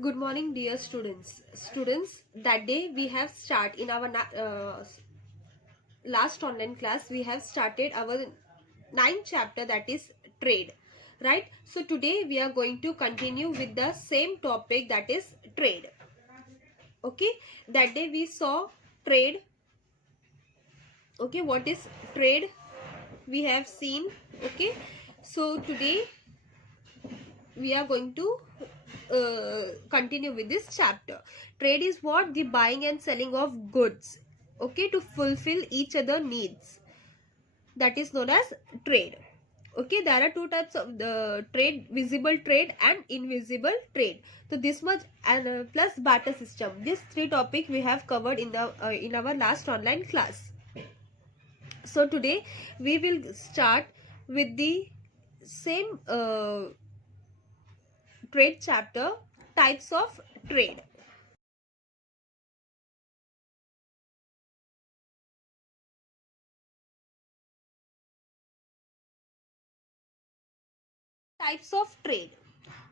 Good morning, dear students. Students, that day we have started in our last online class. We have started our ninth chapter, that is trade, right? So today we are going to continue with the same topic, that is trade. Okay, that day we saw trade. Okay, what is trade? We have seen. Okay, so today we are going to continue with this chapter. Trade is what? The buying and selling of goods, okay, to fulfill each other needs. That is known as trade. Okay, there are two types of the trade: visible trade and invisible trade. So this much and plus barter system. These three topics we have covered in our last online class. So today we will start with the same trade chapter, types of trade. Types of trade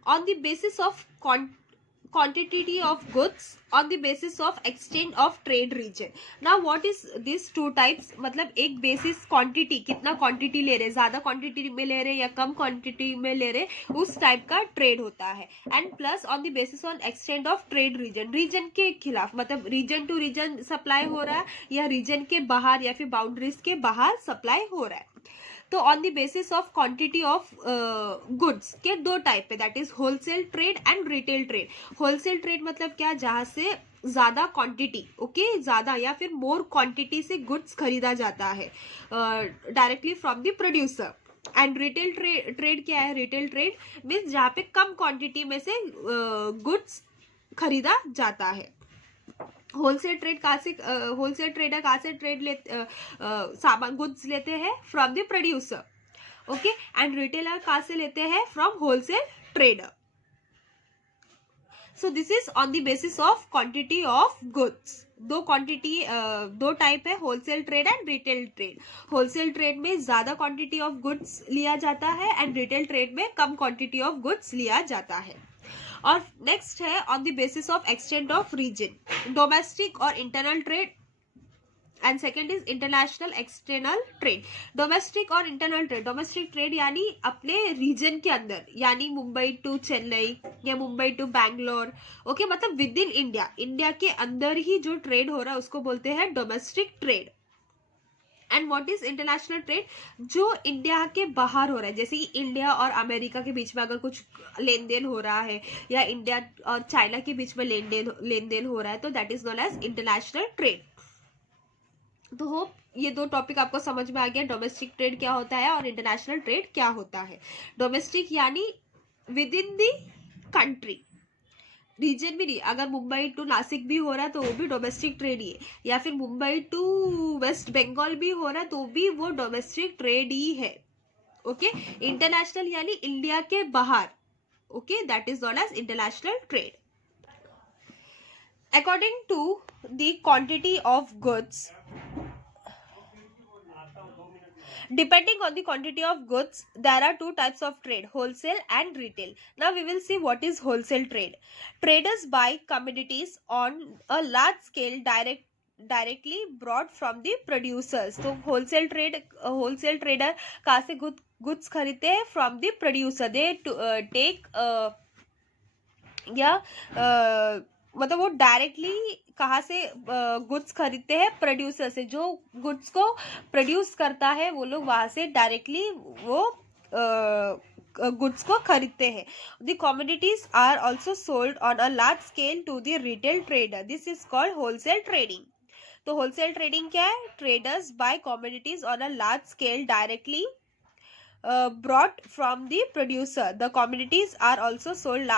on the basis of quantity of goods, on the basis of exchange of trade region. Now what is these two types? मतलब एक basis quantity, कितना quantity ले रहे, ज्यादा quantity में ले रहे या कम quantity में ले रहे, उस type का trade होता है. And plus on the basis on exchange of trade region, region के खिलाफ, मतलब region to region supply हो रहा है या region के बाहर या फिर boundaries के बाहर supply हो रहा है. तो on the basis of quantity of goods के दो टाइप है, that is wholesale trade and retail trade. Wholesale trade मतलब क्या? जहां से ज्यादा क्वांटिटी, ओके, ज्यादा या फिर मोर क्वांटिटी से गुड्स खरीदा जाता है directly from the producer. And retail trade क्या है? रिटेल ट्रेड मीन्स जहाँ पे कम क्वांटिटी में से गुड्स खरीदा जाता है. होलसेल ट्रेड कहाँ से, होलसेल ट्रेडर कहाँ से ट्रेड लेते, सामान गुड्स लेते हैं from the producer, okay. And retailer कहाँ से लेते हैं? From wholesale trader. So this is on the basis of quantity of goods. दो क्वांटिटी, दो टाइप है, wholesale trade and retail trade. Wholesale trade में ज्यादा क्वांटिटी ऑफ गुड्स लिया जाता है एंड रिटेल ट्रेड में कम क्वांटिटी ऑफ गुड्स लिया जाता है. और नेक्स्ट है on the basis of extent of region, domestic और internal trade. And second is international external trade. Domestic और इंटरनल ट्रेड, डोमेस्टिक ट्रेड यानी अपने रीजन के अंदर, यानी मुंबई टू चेन्नई या मुंबई टू बैंगलोर, ओके, मतलब विद इन इंडिया, इंडिया के अंदर ही जो ट्रेड हो रहा है उसको बोलते हैं domestic trade. And what is international trade? जो इंडिया के बाहर हो रहा है, जैसे कि इंडिया और अमेरिका के बीच में अगर कुछ लेन देन हो रहा है या इंडिया और चाइना के बीच में लेन देन हो रहा है, तो that is known as international trade. तो होप ये दो टॉपिक आपको समझ में आ गया, डोमेस्टिक ट्रेड क्या होता है और इंटरनेशनल ट्रेड क्या होता है. डोमेस्टिक यानी within the country, region भी नहीं. अगर मुंबई टू नासिक भी हो रहा है तो वो भी डोमेस्टिक ट्रेड ही है, या फिर मुंबई टू वेस्ट बंगाल भी हो रहा है तो भी वो डोमेस्टिक ट्रेड ही है, ओके. इंटरनेशनल यानी इंडिया के बाहर, okay, that is known as international trade. According to the quantity of goods, depending on the quantity of goods, there are two types of trade, wholesale and retail. Now we will see what is wholesale trade. Traders buy commodities on a large scale directly brought from the producers. तो wholesale trade, wholesale trader कहाँ से goods खरीदते हैं? From the producer. They take मतलब वो directly कहाँ से goods खरीदते हैं? प्रोड्यूसर से. जो गुड्स को प्रोड्यूस करता है वो लोग वहां से डायरेक्टली वो गुड्स को खरीदते हैं. The commodities are also sold on a large scale to the retail trader. This is called wholesale trading. तो होलसेल ट्रेडिंग क्या है? Traders buy commodities on a large scale directly brought from the producer. The commodities are also sold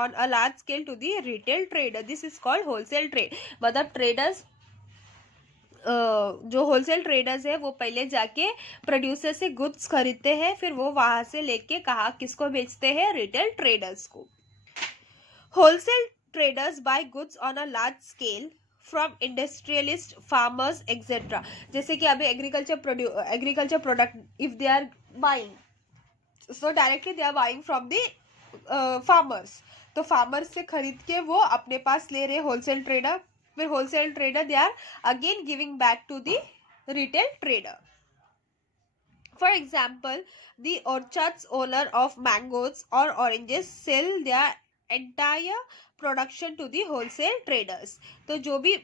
on a large scale to the retail trader. This is called wholesale trade. मतलब traders, जो wholesale traders है वो पहले जाके producer से goods खरीदते हैं, फिर वो वहां से लेके कहा किसको बेचते हैं? रिटेल ट्रेडर्स को. Wholesale traders buy goods on a large scale from industrialist, farmers etcetera. जैसे कि अभी agriculture product if they are buying, so directly they are buying from the farmers. तो फार्मर से खरीद के वो अपने पास ले रहे होलसेल ट्रेडर, फिर wholesale trader they are again giving back to the retail trader. For example, the orchard's owner of mangoes or oranges sell their entire production to the wholesale traders. तो जो भी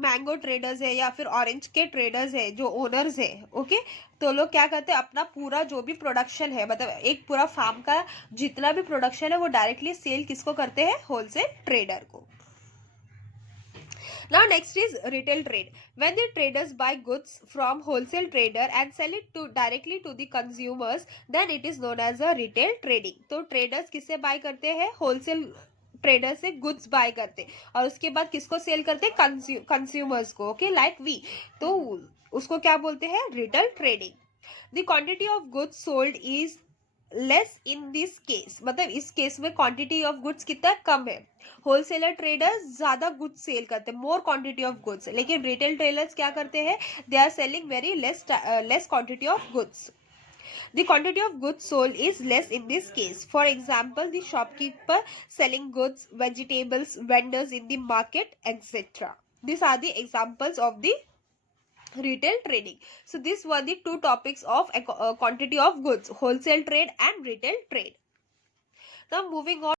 मैंगो ट्रेडर्स है या फिर orange के traders है, जो owners है, ओके, तो लोग क्या करते हैं, अपना पूरा जो भी प्रोडक्शन है, मतलब एक पूरा फार्म का जितना भी प्रोडक्शन है वो डायरेक्टली सेल किसको करते हैं, होलसेल ट्रेडर को. Now next is retail trade. When the traders buy goods from wholesale trader and sell it to directly to the consumers, then it is known as a retail trading. तो traders किससे buy करते हैं, wholesale trader से goods by करते और उसके बाद किसको सेल करते, कंज्यूमर्स को, ओके, लाइक वी, तो उसको क्या बोलते हैं, retail trading. The quantity of goods sold is less in this case, मतलब इस केस में क्वांटिटी ऑफ गुड्स कितना कम है. होलसेलर ट्रेडर्स ज्यादा गुड्स सेल करते हैं, मोर क्वांटिटी ऑफ गुड्स, लेकिन रिटेल ट्रेडर्स क्या करते हैं, they are selling very less quantity of goods. The quantity of goods sold is less in this case. For example, the shopkeeper selling goods, vegetables, vendors in the market, etc. These are the examples of the retail trading. So these were the two topics of quantity of goods, wholesale trade and retail trade. Now moving on.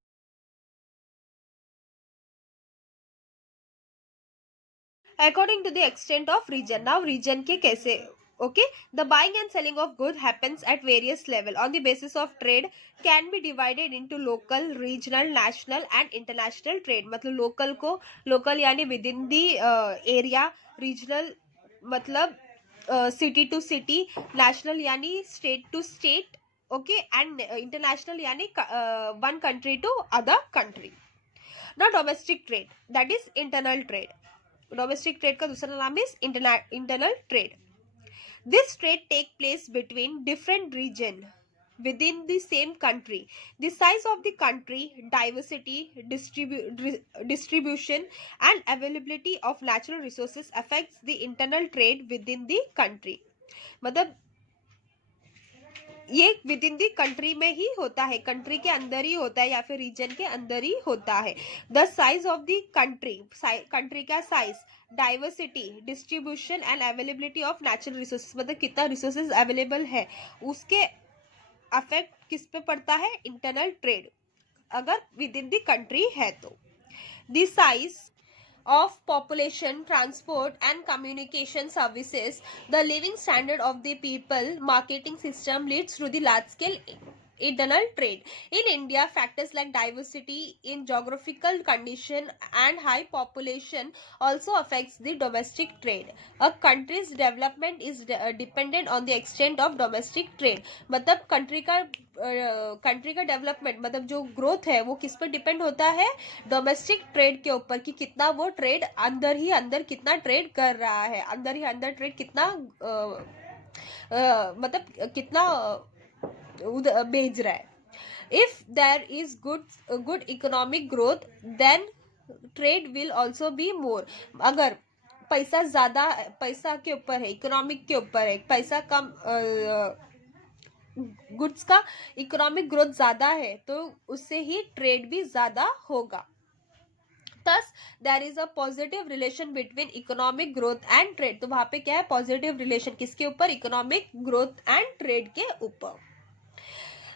According to the extent of region. Now region के कैसे, okay, the buying and selling of goods happens at various level on the basis of trade can be divided into local, regional, national and international trade. मतलब local को local यानी within the area, regional मतलब city to city, national यानी state to state, okay, and international यानी one country to other country. Now domestic trade, that is internal trade. Domestic trade का दूसरा नाम is internal trade. This trade take place between different region within the same country. The size of the country, diversity, distribution and availability of natural resources affects the internal trade within the country. मतलब ये with in the country में ही होता है, country के अंदर ही होता है या फिर रीजन के अंदर ही होता है. The size of the country, country का size, diversity, distribution and availability of natural resources, मतलब कितना रिसोर्सेज अवेलेबल है, उसके अफेक्ट किस पे पड़ता है, इंटरनल ट्रेड, अगर विद इन द कंट्री है तो. The size of population, transport and communication services, the living standard of the people, marketing system leads to the large scale internal trade. In India, factors like diversity in geographical condition and high population also affects the domestic trade. A country's development is dependent on the extent of domestic trade. मतलब country का development, मतलब जो growth है वो किस पर depend होता है, डोमेस्टिक ट्रेड के ऊपर, कि कितना वो ट्रेड अंदर ही अंदर कितना ट्रेड कर रहा है, अंदर ही अंदर ट्रेड कितना मतलब कितना भेज रहा है. If there is good economic growth then trade will also be more. अगर पैसा ज्यादा, पैसा के ऊपर है, इकोनॉमिक के ऊपर है, पैसा कम, गुड्स का इकोनॉमिक ग्रोथ ज्यादा है तो उससे ही ट्रेड भी ज्यादा होगा. Thus, there is a positive relation between economic growth and trade. तो वहां पे क्या है, पॉजिटिव रिलेशन किसके ऊपर, इकोनॉमिक ग्रोथ एंड ट्रेड के ऊपर.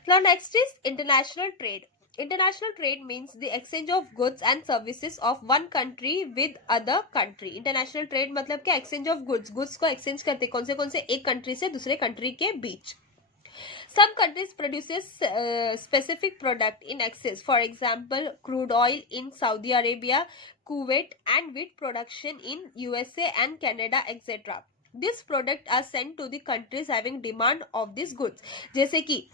Now next is international trade. International trade means the exchange of goods and services of one country with other country. International trade मतलब क्या, exchange of goods, goods को exchange करते कौन से एक country से दूसरे country के बीच. Some countries produces specific product in excess. For example, crude oil in Saudi Arabia, Kuwait, and wheat production in USA and Canada, etc. These products are sent to the countries having demand of these goods. जैसे कि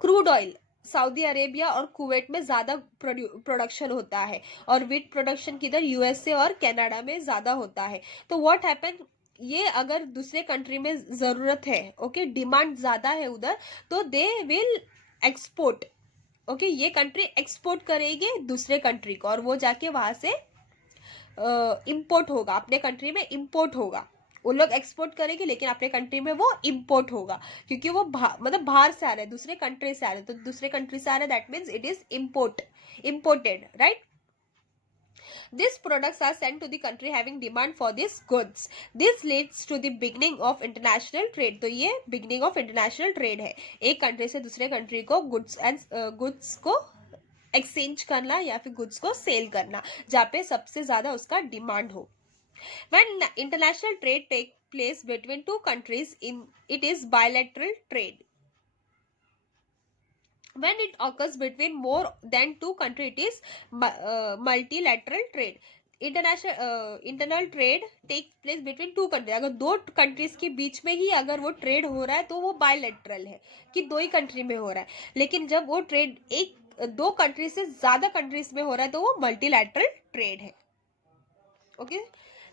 crude oil Saudi Arabia और Kuwait में ज्यादा production होता है और wheat production किधर, USA और कनाडा में ज्यादा होता है. तो व्हाट हैपन, ये अगर दूसरे कंट्री में जरूरत है, ओके, डिमांड ज्यादा है उधर, तो दे विल एक्सपोर्ट, ओके, ये कंट्री एक्सपोर्ट करेगी दूसरे कंट्री को और वो जाके वहां से इंपोर्ट होगा, अपने कंट्री में इंपोर्ट होगा. वो लोग एक्सपोर्ट करेंगे लेकिन अपने कंट्री में वो इम्पोर्ट होगा, क्योंकि वो मतलब बाहर से आ रहे हैं, दूसरे कंट्री से आ रहे हैं, तो दूसरे कंट्री से आ रहे हैं, that means it is imported, right? These products are sent to the country having demand for these goods. This leads to the beginning of international trade. तो ये beginning of international trade है, एक country से दूसरे country को goods को exchange करना या फिर गुड्स को सेल करना, जहाँ पे सबसे ज्यादा उसका डिमांड हो. When international trade takes place between two countries, it is bilateral trade. When it occurs between more than two countries, it is multilateral trade. Internal trade take place between two country. अगर दो countries के बीच में ही अगर वो trade हो रहा है तो वो बायलैटरल है, कि दो ही कंट्री में हो रहा है. लेकिन जब वो ट्रेड दो कंट्री से ज्यादा कंट्रीज में हो रहा है तो वो मल्टीलैटरल ट्रेड है. Okay,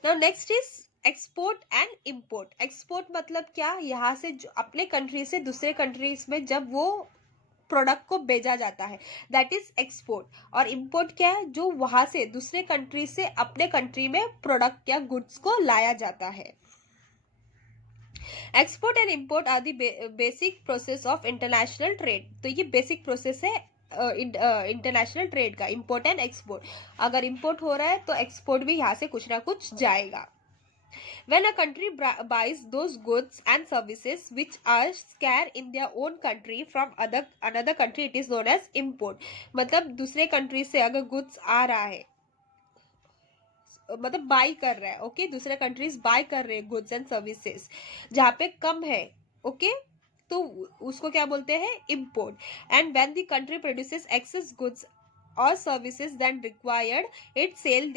now next is export and import. Export मतलब क्या, यहाँ से जो अपने कंट्री से दूसरे कंट्रीज में जब वो प्रोडक्ट को भेजा जाता है, दैट इज एक्सपोर्ट. और इम्पोर्ट क्या है, जो वहां से दूसरे कंट्री से अपने कंट्री में प्रोडक्ट या गुड्स को लाया जाता है. Export and import are the basic process of international trade. तो ये बेसिक प्रोसेस है इंटरनेशनल ट्रेड का, इम्पोर्ट एंड एक्सपोर्ट. अगर इम्पोर्ट हो रहा है तो एक्सपोर्ट भी यहाँ से कुछ ना कुछ जाएगा. When a country buys those goods and services which are scarce in their own country from another country, it is known as import. मतलब दूसरे कंट्री से अगर गुड्स आ रहा है, मतलब बाई कर रहा है, ओके, दूसरे कंट्रीज बाय कर रहे हैं गुड्स एंड सर्विसेज जहाँ पे कम है, ओके, तो उसको क्या बोलते हैं, import. And when the country produces excess goods or services than required, it sell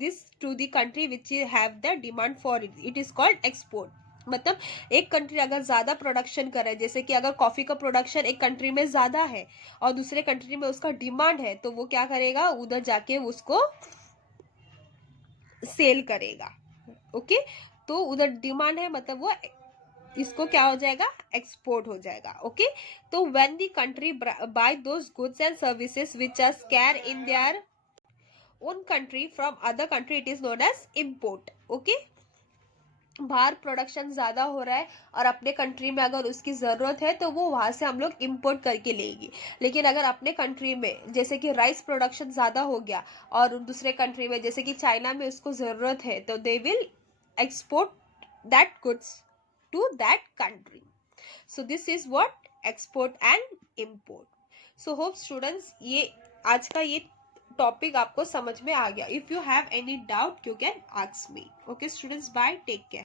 this to the country which have the demand for it. It is called export. मतलब एक कंट्री अगर ज्यादा प्रोडक्शन कर रहा है, जैसे कि अगर कॉफी का प्रोडक्शन एक कंट्री में ज्यादा है और दूसरे कंट्री में उसका डिमांड है, तो वो क्या करेगा, उधर जाके उसको सेल करेगा. ओके, तो उधर डिमांड है मतलब वो इसको क्या हो जाएगा, एक्सपोर्ट हो जाएगा. ओके, तो when the country buy those goods and services which are scarce in their own country from other country, it is known as import. Okay, बाहर प्रोडक्शन ज्यादा हो रहा है और अपने कंट्री में अगर उसकी जरूरत है तो वो वहां से हम लोग इम्पोर्ट करके लेंगे. लेकिन अगर अपने कंट्री में जैसे कि राइस प्रोडक्शन ज्यादा हो गया और दूसरे कंट्री में जैसे कि चाइना में उसको जरूरत है, तो they will export that goods to that country. So this is what export and import. So hope students ये आज का ये टॉपिक आपको समझ में आ गया. If you have any doubt you can ask me. Okay students, bye, take care.